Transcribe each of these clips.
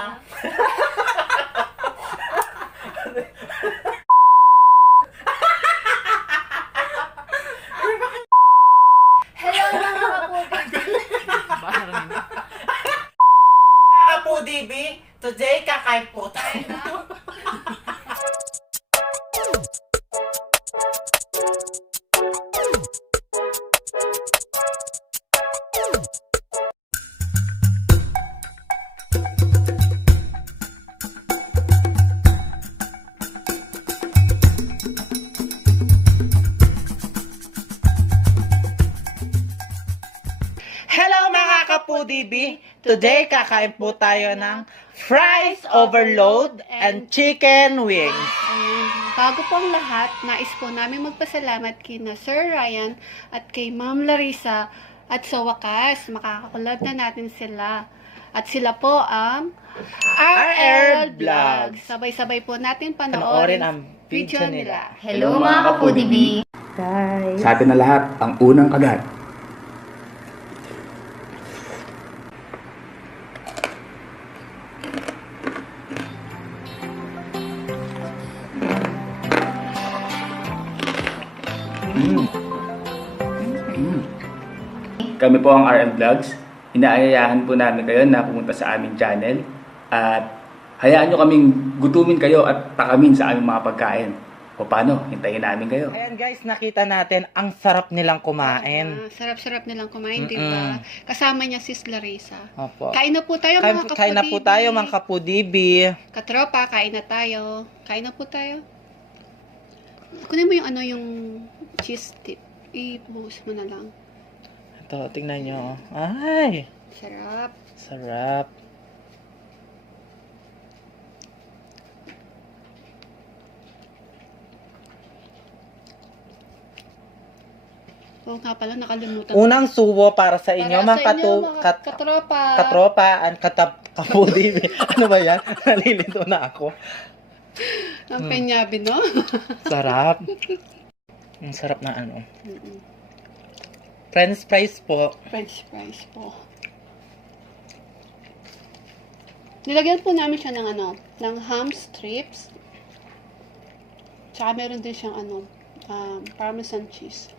ng... Hello mga kapudi. Kapudi-B, today kakain po tayo. Hello mga Kapudi-B! Today kakain po tayo ng fries overload and chicken wings. Bago po ang lahat, nais po namin magpasalamat kina Sir Ryan at kay Ma'am Larissa at sa wakas, makakakulad na natin sila. At sila po ang RL Vlogs. Sabay-sabay po natin panoorin ang video nila. Hello mga Kapudi-B! Guys. Sa atin na lahat, ang unang kagat. Kami po ang RM Vlogs. Inaayayahan po namin kayo na pumunta sa aming channel at hayaan nyo kaming gutumin kayo at takamin sa aming mga pagkain. O paano? Hintayin namin kayo. Ayan guys, nakita natin ang sarap nilang kumain. Sarap-sarap nilang kumain, di ba? Kasama niya si Larissa. Opo. Kain na po tayo mga kapudi. Kain na po tayo mga Kapudi-B. Katropa, kain na tayo. Kain na po tayo. Kunin mo yung yung cheese tip. I-buhos mo na lang. Ito, tingnan nyo. Ay, Sarap. sarap. Oo nga pala, nakalimutan. Unang subo para sa inyo, Para mga sa inyo, mga katropa. katropa and Kapudi-B. Ano ba yan? Nalilito na ako. Ang penyabi, no? Sarap. Ang sarap na ano. Mm-mm. French fries po. French fries po. Nilagyan po namin siya ng ng ham strips. Tsaka meron din siyang parmesan cheese.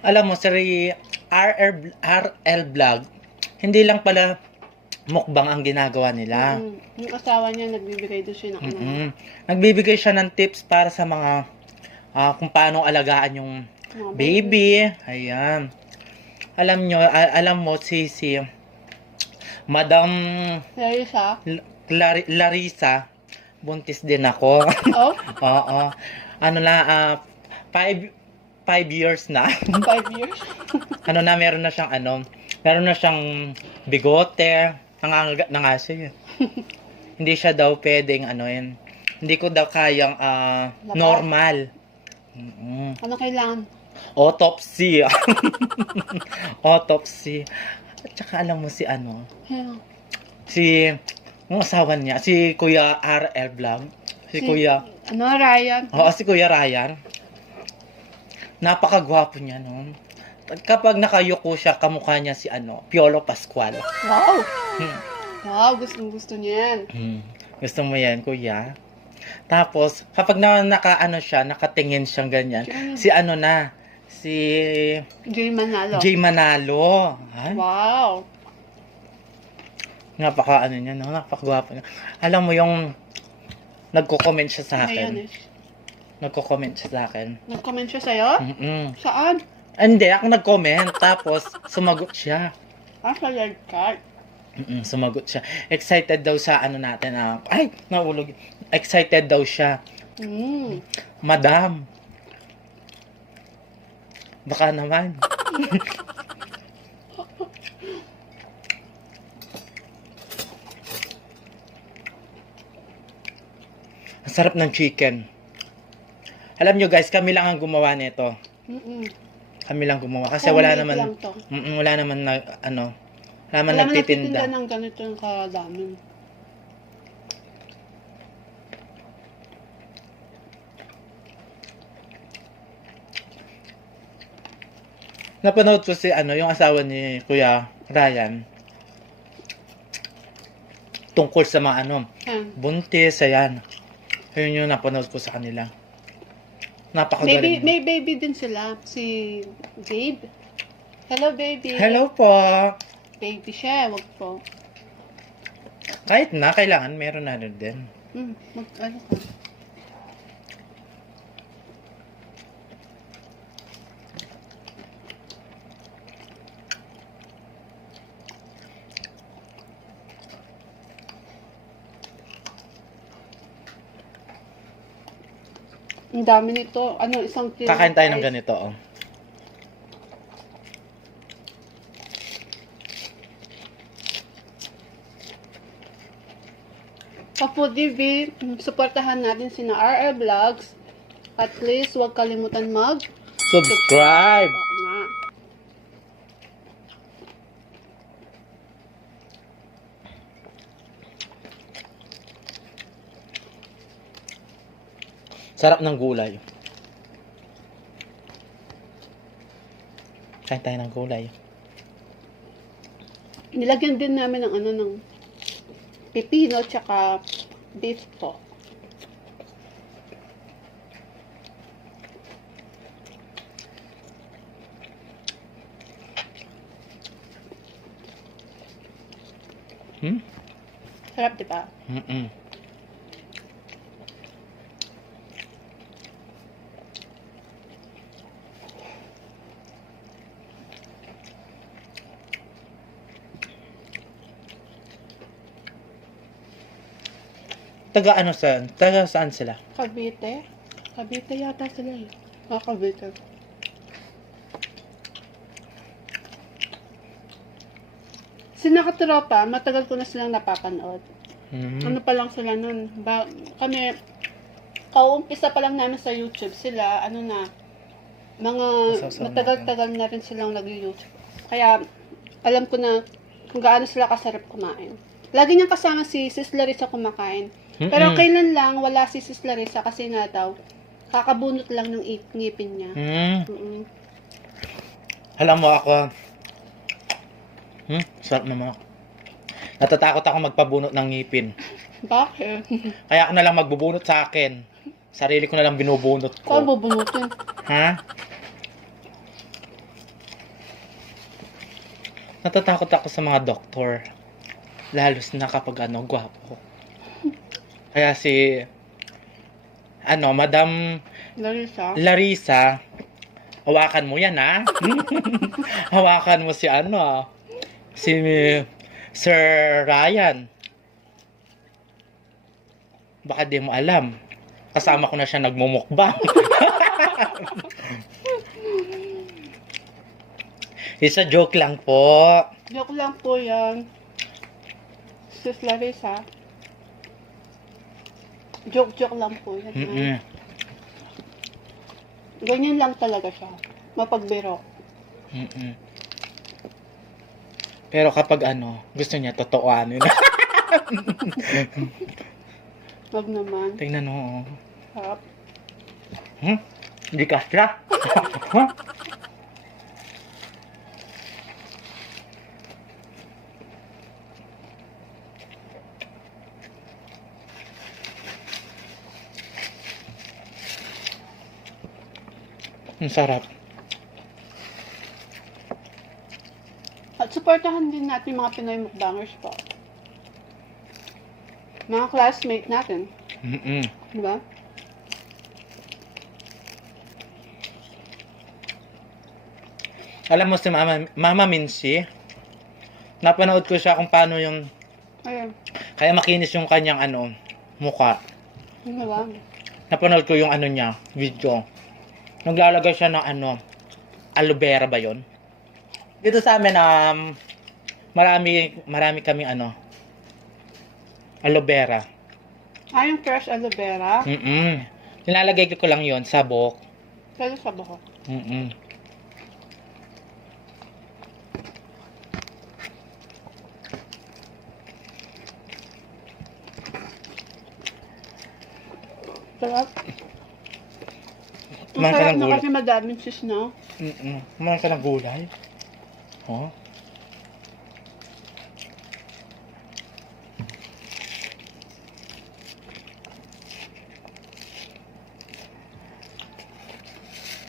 Alam mo, si RL Vlog, hindi lang pala mukbang ang ginagawa nila. Yung asawa niya, nagbibigay doon siya ng Nagbibigay siya ng tips para sa mga kung paano alagaan yung mga baby. Ayan. Alam mo si Madam Larissa. Larissa, buntis din ako. Oh, Oo. Ano na, 5 years na. 5 years. Meron na siyang bigote. Nangangagat na nga siya. Hindi siya daw pwedeng hindi ko daw kayang normal. Ano kailangan? Autopsy. Autopsy. At saka alam mo si yung asawa niya, si Kuya RL Vlog. Kuya, Ryan. oo, si Kuya Ryan. Napakagwapo niya noon. Kapag nakayuko siya, kamukha niya si Piolo Pascual. Wow! Wow, gusto niya yan. Gusto mo yan, kuya? Tapos, kapag nakatingin siyang ganyan, si Jay Manalo. Jay Manalo. Ay, Wow! niya, no? Napakagwapo niya. Alam mo yung nagko-comment siya sa akin. Nagko-comment siya sa akin. Nag-comment siya sa'yo? Saan? Hindi, ako nag-comment. Tapos, sumagot siya. Sa red card. Sumagot siya. Excited daw sa natin. Ay, naulog. Excited daw siya. Madam. Baka naman. Ang sarap ng chicken. Alam nyo guys, kami lang ang gumawa nito. Kami lang gumawa. Kasi wala naman, wala naman nagtitinda ng ganito yung kadami. Napanood ko si yung asawa ni Kuya Ryan tungkol sa mga buntis, ayan. Yun yung napanood ko sa kanila. Napakagaling. May baby din sila. Si Babe. Hello, baby. Hello po. Baby siya, wag po. Kahit na, kailangan meron na rin din. Ano ka? Ang dami nito. Isang kilo. Kakain tayo ng guys. ganito, oh. Kapo TV, supportahan natin sina RR Vlogs. At please, huwag kalimutan Subscribe! Oo nga. Sarap ng gulay. Kain tayo ng gulay. Nilagyan din namin ng pipino tsaka beef po. Sarap, di ba? Taga saan sila? Cavite? Cavite yata sila eh. Cavite. Si Nakatropa, matagal ko na silang napapanood. Ano pa lang sila nun. Kami, kauumpisa pa lang namin sa YouTube sila, mga matagal-tagal na rin silang nag-YouTube. Kaya, alam ko na kung gaano sila kasarap kumain. Lagi niyang kasama si Sis Larissa kumakain. Pero kailan lang wala si Sis Larissa kasi na daw, kakabunot lang ng ngipin niya. Alam mo ako, sarap naman ako. Natatakot ako magpabunot ng ngipin. Bakit? Kaya ako na lang magbubunot sa akin. Sarili ko na lang binubunot ko. Saan bubunutin? Ha? Natatakot ako sa mga doktor. Lalos na kapag gwapo. Kaya Madam Larissa, hawakan mo yan, ha? Hawakan mo si Sir Ryan. Baka di mo alam. Kasama ko na siya nagmumukbang. Isa joke lang po. Joke lang po yan. Sis Larissa. Joke lang po yan. Ganyan lang talaga siya. Mapagbiro. Pero kapag gusto niya, totoanin. Wag naman. Tingnan mo. Sarap. Hindi kasya. Ang sarap. At supportahan din natin mga Pinoy mukbangers po. Mga classmate natin. Diba? Alam mo si Mama Mincy, napanood ko siya kung paano yung Ayun. kaya makinis yung kanyang mukha. Diba? Napanood ko yung niya, video. Naglalagay siya ng aloe vera ba yon? Dito sa amin marami kaming aloe vera. Yung fresh aloe vera. Nilalagay ko lang yon sa buhok. Kaya sa buhok. Sarap. Kumain ka Masarap ng na gulay. kasi madaming sis, no? Kumain ka ng gulay. Oh.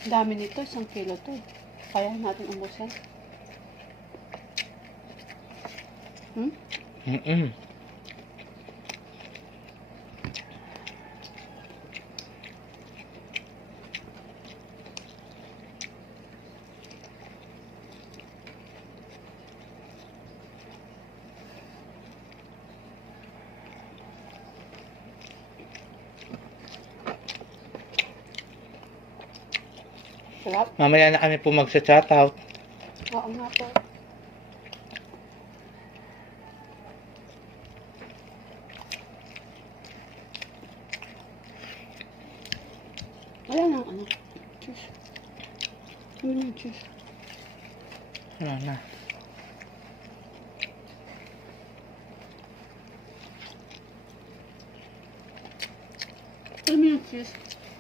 Dami nito, 1 kilo to. Kaya natin umusan. Sarap. Mamaya na kami po magsa-shoutout. Oo nga po. Wala nang ano. Cheese. Ano yung cheese? Ano na. Ano yung cheese?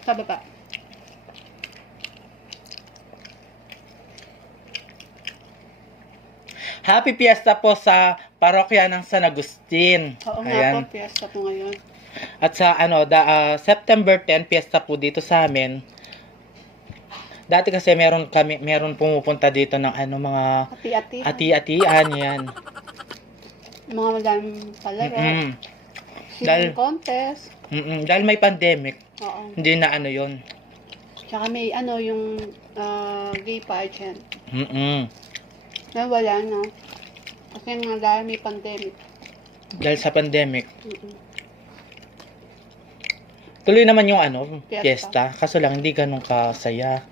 Sa baba. Happy Fiesta po sa parokya ng San Agustin. Oo nga po, piyesta po ngayon. At sa September 10, piyesta po dito sa amin. Dati kasi meron pumupunta dito ng mga Ati-ati. ati-atian yan. Mga madaming palaro. Dahil- Singing contest. Dahil may pandemic, Oo. hindi na ano yun. Tsaka may yung gay pageant. Na wala na. Kasi nga dahil may pandemic. Dahil sa pandemic. Mm-mm. Tuloy naman yung Fiesta. fiesta. Kaso lang hindi ganun kasaya.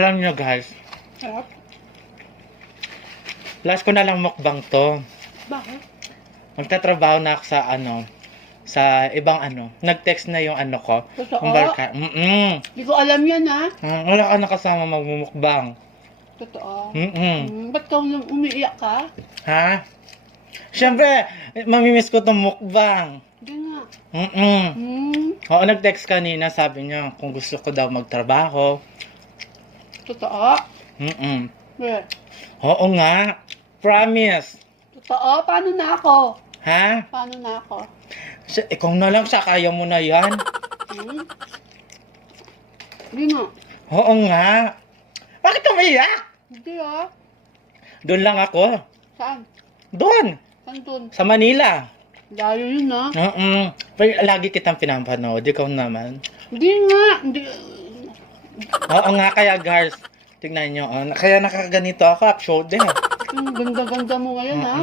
Alam nyo guys, Sarap. last ko na lang mukbang to. Bakit? Magtatrabaho na ako sa ibang Nag-text na yung ko. Totoo? Yung barka. Hindi ko alam yan ha. Wala ka na kasama magmumukbang. Totoo. Ba't ka umiiyak ka? Ha? Siyempre, mamimiss ko tong mukbang. Hindi nga. Oo, nag-text kanina, sabi niya kung gusto ko daw magtrabaho. Totoo? Eh. Oo nga. Promise. Totoo? Paano na ako? Ha? Paano na ako? Ikaw na lang siya, kaya mo na yan. Hindi nga. Oo nga. Bakit umiyak? Hindi ah. Doon lang ako. Saan? Doon. Saan dun? Sa Manila. Layo yun ah. Pero lagi kitang pinapanood. Ikaw naman. Hindi nga. Hindi. Oo nga, kaya guys. Tignan nyo. Kaya nakaganito ako. Upshot din. Ang ganda-ganda mo ngayon ah.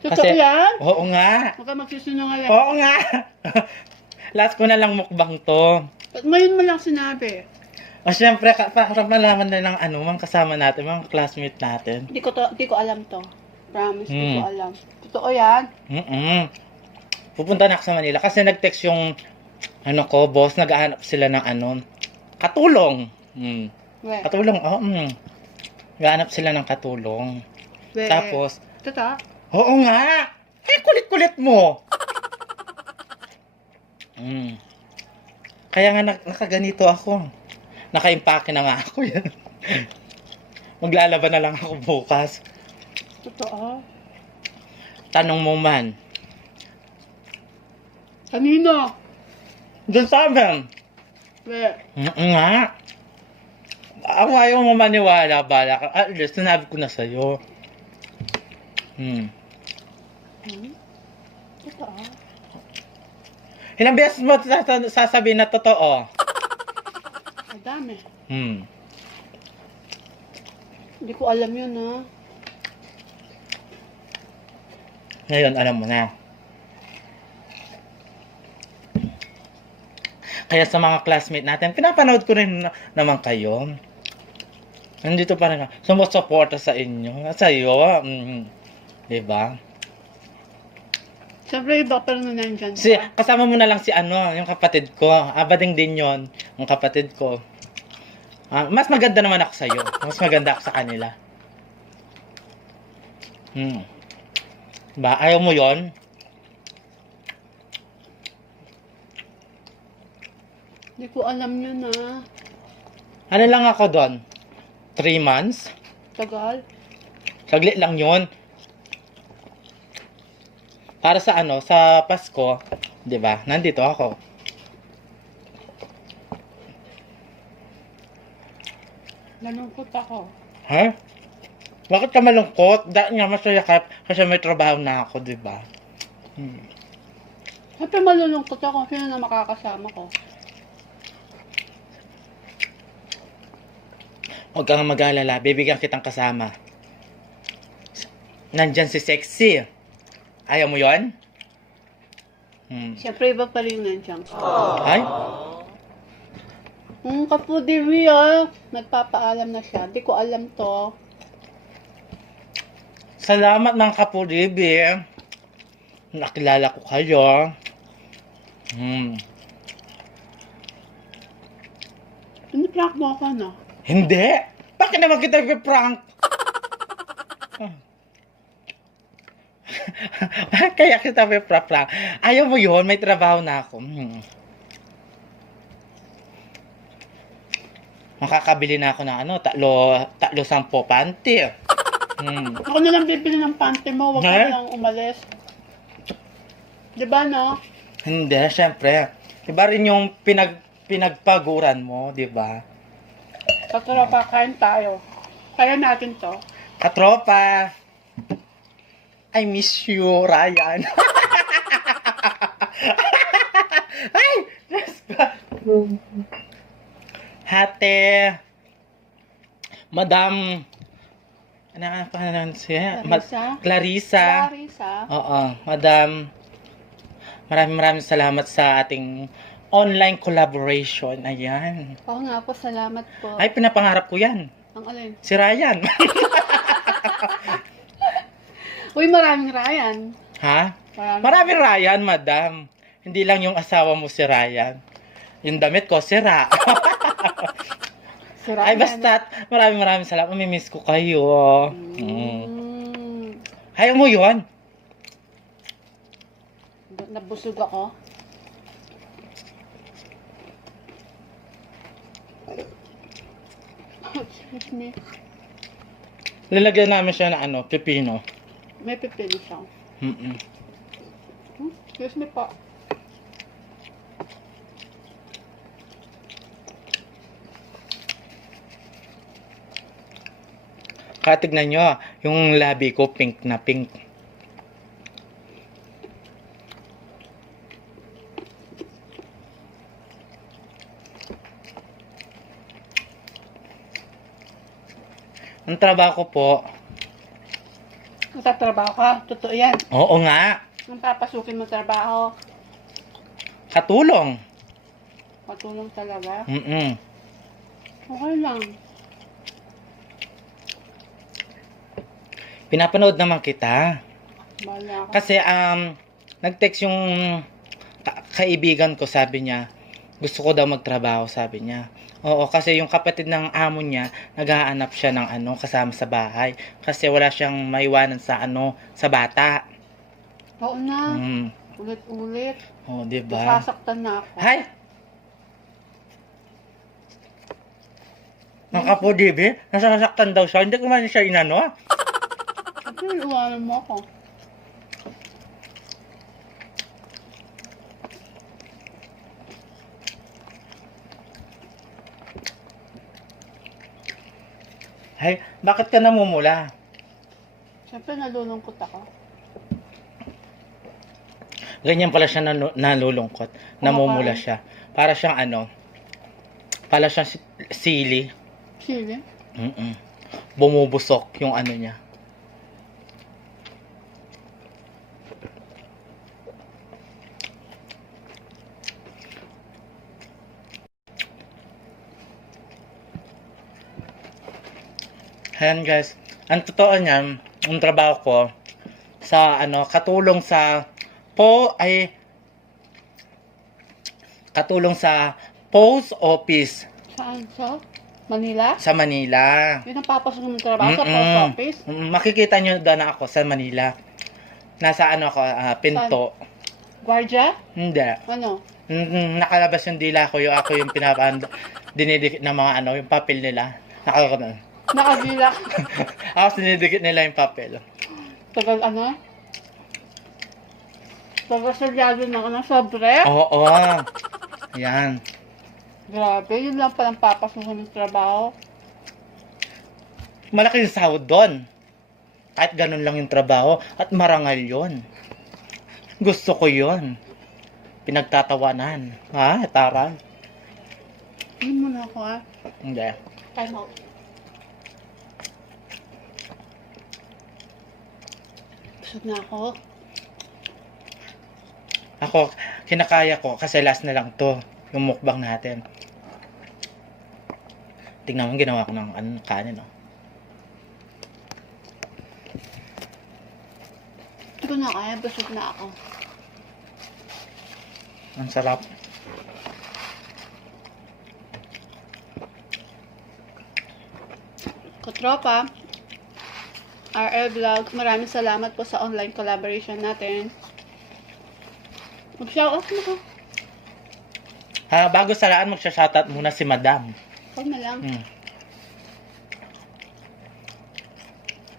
Totoo Kasi, yan? oo nga. Huwag ka magsisinungaling. Oo nga. Last ko na lang mukbang to. Ba't ngayon mo lang sinabi? Siyempre, para malaman na lang mga kasama natin, mga classmate natin. Di ko alam to. Promise, di ko alam. Totoo yan? Pupunta na ako sa Manila kasi nag-text yung boss, nag-aanap sila ng katulong. We. Katulong, nag-aanap sila ng katulong. We. Tapos, Totoo? oo nga! Kulit-kulit mo! Kaya nga nakaganito ako. Naka-impake na nga ako yan. Maglalaban na lang ako bukas. Totoo? Tanong mo man. Kanino? Doon sa amin. We. Nga. Ako ayaw mo maniwala, bala ka. At least, sinabi ko na sa'yo. Totoo? Ilang beses mo sasabihin na totoo? Madami. Hindi ko alam yun ha. Ngayon, alam mo na. Kaya sa mga classmate natin, pinapanood ko rin naman kayo. Nandito pa rin ako. Sumusuporta sa inyo. Sa iyo. Diba? Siyempre iba pa rin na nandyan. Kasama mo na lang yung kapatid ko. Abading din yon, yung kapatid ko. Mas maganda naman ako sa'yo. Mas maganda ako sa kanila. Ba, ayaw mo yon? Hindi ko alam yun Ano lang ako doon? 3 months? Tagal. Saglit lang yun. Para sa ano, sa Pasko, 'di ba? Nandito ako. Nalungkot ako. Ha? Bakit ka malungkot? Dahil nga masaya ka kasi may trabaho na ako, 'di ba? Siyempre malulungkot ako. Sino na makakasama ko? Huwag kang mag-alala, bibigyan kitang kasama. Nandyan si Sexy. Ayaw mo yon? Siyempre iba pa rin nandiyan ka. Ay? Kapudiri nagpapaalam na siya. Di ko alam to. Salamat mga kapulibi. Nakilala ko kayo. Piniprank mo ako, no? Hindi. Bakit naman kita prank? Kaya kita prank. Ayaw mo yun, may trabaho na ako. Makakabili na ako ng tatlo 10 panty. Ako na lang bibili ng panty mo. Huwag ka na lang umalis. Di ba, no? Hindi, syempre. Iba rin yung pinagpaguran mo, di ba? Katropa, kain tayo. Kaya natin to. Katropa! I miss you, Ryan. Ay! Hate! Madam! Ano ang pangalan siya? Clarissa. Clarissa. Oo, Madam. Maraming salamat sa ating online collaboration. Ayan. Oo nga po, salamat po. Ay, pinapangarap ko yan. Ang alin? Si Ryan. Uy, maraming Ryan. Ha? Maraming Ryan, madam. Hindi lang yung asawa mo si Ryan. Yung damit ko, sira. Si Ryan. Ay, basta, maraming salamat. Mamimiss ko kayo. Ayaw mo yun? Nabusog ako. Excuse me. Lalagyan namin siya ng pipino. May pipili siya. Excuse me po. Katignan nyo, yung labi ko pink na pink. Ang trabaho ko po. Nagtatrabaho ka? Totoo yan. Oo nga. Ang papasukin mo trabaho. Katulong. Patulong talaga. Okay lang. Pinapanood naman kita. Bahala ka. Kasi nag-text yung kaibigan ko, sabi niya, gusto ko daw magtrabaho, sabi niya. Oo, kasi yung kapatid ng amo niya, naghahanap siya ng kasama sa bahay. Kasi wala siyang maiwanan sa sa bata. Oo na. Ulit-ulit. Oo, diba? Nasasaktan na ako. Hay! Mga kapudibi, nasasaktan daw siya. Hindi ko man siya inano. Siyempre, iwanan mo ako. Hay, bakit ka namumula? Siyempre, nalulungkot ako. Ganyan pala siya nalulungkot. Namumula siya. Para siyang para siyang sili. Sili? Bumubusok yung niya. Ayan guys, ang totoo niyan, ang trabaho ko sa katulong sa post office Saan? Sa Manila? sa Manila. Yun ang papasok ng trabaho sa post office? Makikita nyo doon ako sa Manila. Nasa ano ako, pinto. Guardia? Hindi. Ano? Nakalabas yung dila ko, yung ako yung dinidikit ng mga ano, yung papel nila. Nakakano. Nakagila. Ako dinidikit nila yung papel. Tagal ano? Tagal sadyado na ano, sobre? Oo. Yan. Grabe, yun lang palang papasukan ng trabaho. Malaki yung sahod doon. Kahit ganun lang yung trabaho. At marangal yon. Gusto ko yon. Pinagtatawanan. Ha? Taral. Hindi mo na ako Hindi. Time out. Busog na ako. Ako, kinakaya ko kasi last na lang to. Yung mukbang natin. Tingnan mo, ginawa ko ng kanin, oh. Hindi ko na kaya, busog na ako. Ang sarap. Katropa, RL Vlog, maraming salamat po sa online collaboration natin. Mag-shoutout mo ka. Bago sa laan, magsha-shoutout muna si Madam. Huwag na lang.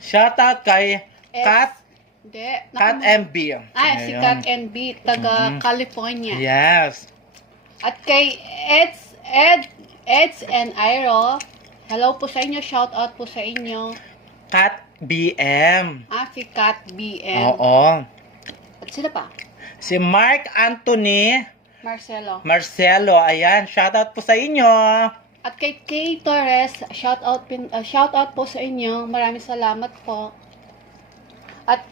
Shoutout kay Kat Hindi. MB. Si Ayun. Kat NB, taga California. Yes. At kay Eds and Iro, hello po sa inyo, shout out po sa inyo. Kat BM. Si Kat BM. Oo. At sila pa? Si Mark Anthony Marcelo. Ayan, shoutout po sa inyo. At kay Kay Torres, shout out po sa inyo. Maraming salamat po. At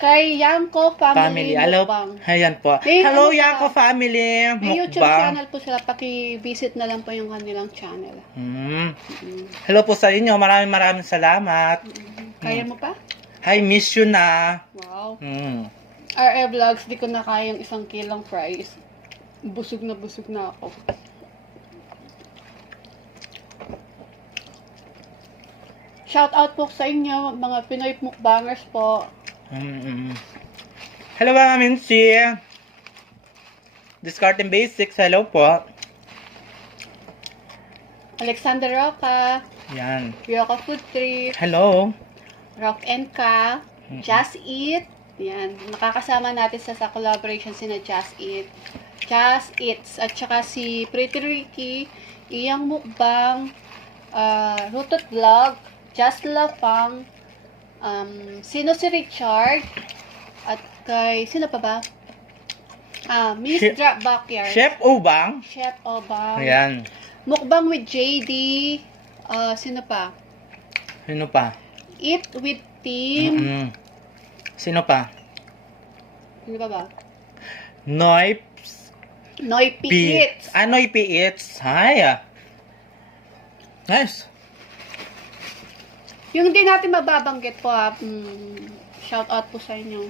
kay Yanko Family Hello. Mukbang. Ayan po. May Hello, ano Yako sila? Family. May YouTube Mukbang. channel po sila. Paki-visit na lang po yung kanilang channel. Hello po sa inyo. Maraming salamat. Kaya mo pa? Hi, miss you na. Wow. RL Vlogs, di ko na kayang 1 kilong fries. Busog na ako. Shout out po sa inyo, mga Pinoy mukbangers po. Hello, mga Mincy. Discarding Basics. Hello po. Alexander Roca, Yan. Ryoka Food Trip, Hello. Rock and Ka, Just Eat. Yan, nakakasama natin sa collaboration sina Just Eats, at saka si Pretty Ricky, Iyang Mukbang, Rutot Vlog, Just Lafang, sino si Richard, at kay, sino pa ba? Miss Chef- Drop Backyard. Chef Ubang. Chef Obang. Ayan. Mukbang with JD. Sino pa? Sino pa? Eat with Team. Sino pa? Sino pa ba? Noips. Noipy Eats. Noipi Eats. Hi. Nice. Yung hindi natin mababanggit po, shout out po sa inyo.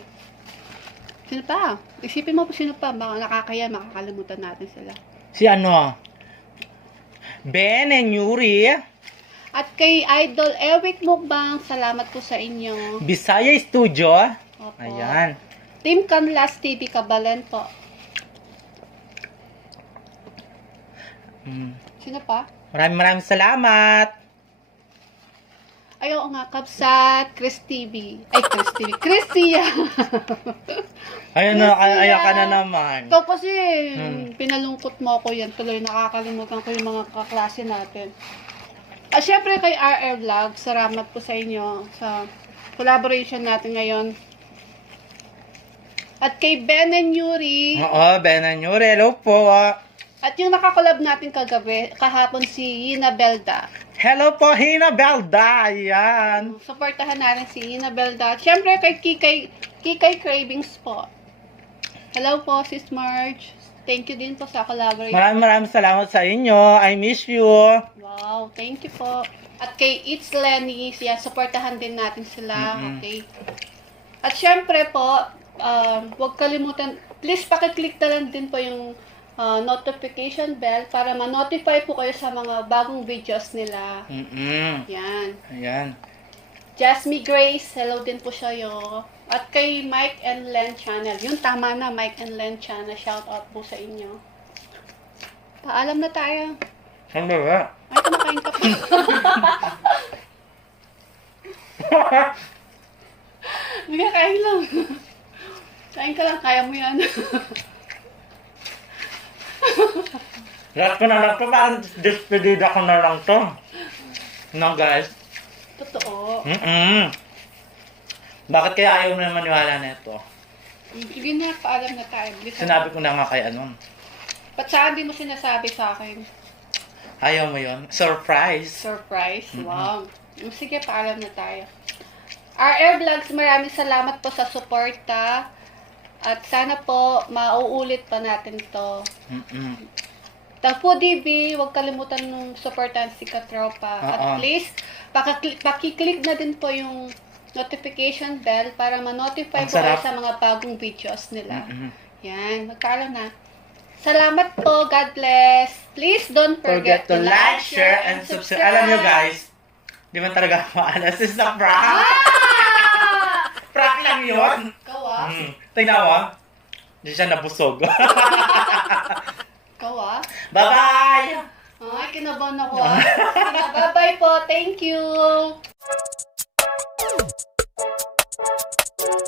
Sino pa? Isipin mo po sino pa. Baka nakakaya, makakalimutan natin sila. Si ano? Ben and Yuri. At kay Idol Eric Mukbang, salamat po sa inyo. Bisaya Studio. Opo. Ayan. Team Canlas TV Kabalen po. Sino pa? Maraming salamat. Ayaw nga, Kabsat, Chris TV. Ay, Chris TV. Christia! Ayun na, ayaw ka na naman. Ikaw kasi, pinalungkot mo ako yan. Tuloy nakakalimutan ko yung mga kaklase natin. At syempre kay RR Vlog, salamat po sa inyo sa collaboration natin ngayon. At kay Ben and Yuri. Oo, Ben and Yuri. Hello po. At yung nakakolab natin kahapon si Yina Belda. Hello po, Hina Belda. Ayan. Supportahan natin si Yina Belda. At syempre kay Kikay Cravings po. Hello po, Sis Marge. Thank you din po sa collaboration. Maraming salamat sa inyo. I miss you. Wow, thank you po. At kay It's Lenny, supportahan din natin sila. Okay. At syempre po, huwag kalimutan, please pakiclick na lang din po yung notification bell para ma-notify po kayo sa mga bagong videos nila. Yan. Ayan. Jasmine Grace, hello din po siya yo. At kay Mike and Len Channel. Yun, tama na, Mike and Len Channel. Shout out po sa inyo. Paalam na tayo. Ano ba? Ay, kumakain ka pa. Hindi, kain lang. Kain ka lang, kaya mo yan. Last ko na lang to, parang despedida ko na lang to. No, guys? Totoo. Bakit kaya ayaw mo na maniwala na ito? Sige na, paalam na tayo. Bilisan Sinabi ko na nga kay Anon. Ba't saan di mo sinasabi sa akin? Ayaw mo yon? Surprise! Surprise? Wow. Sige, paalam na tayo. RR Vlogs, maraming salamat po sa suporta. At sana po, mauulit pa natin to. Tapo DB, huwag kalimutan nung supportan si Katropa. At please, pakiclick na din po yung notification bell para ma-notify Ang po kayo sarap. sa mga bagong videos nila. Yan, magkaalam na. Salamat po, God bless. Please don't Forget to like, share, and subscribe. Alam nyo guys, di man talaga ako maalas. This is a prank! Prank lang yun! Ikaw ah. Tingnan mo. Hindi siya nabusog. Ikaw ah. Bye-bye! Ay, kinabahan ako ah. Sige, bye-bye po. Thank you.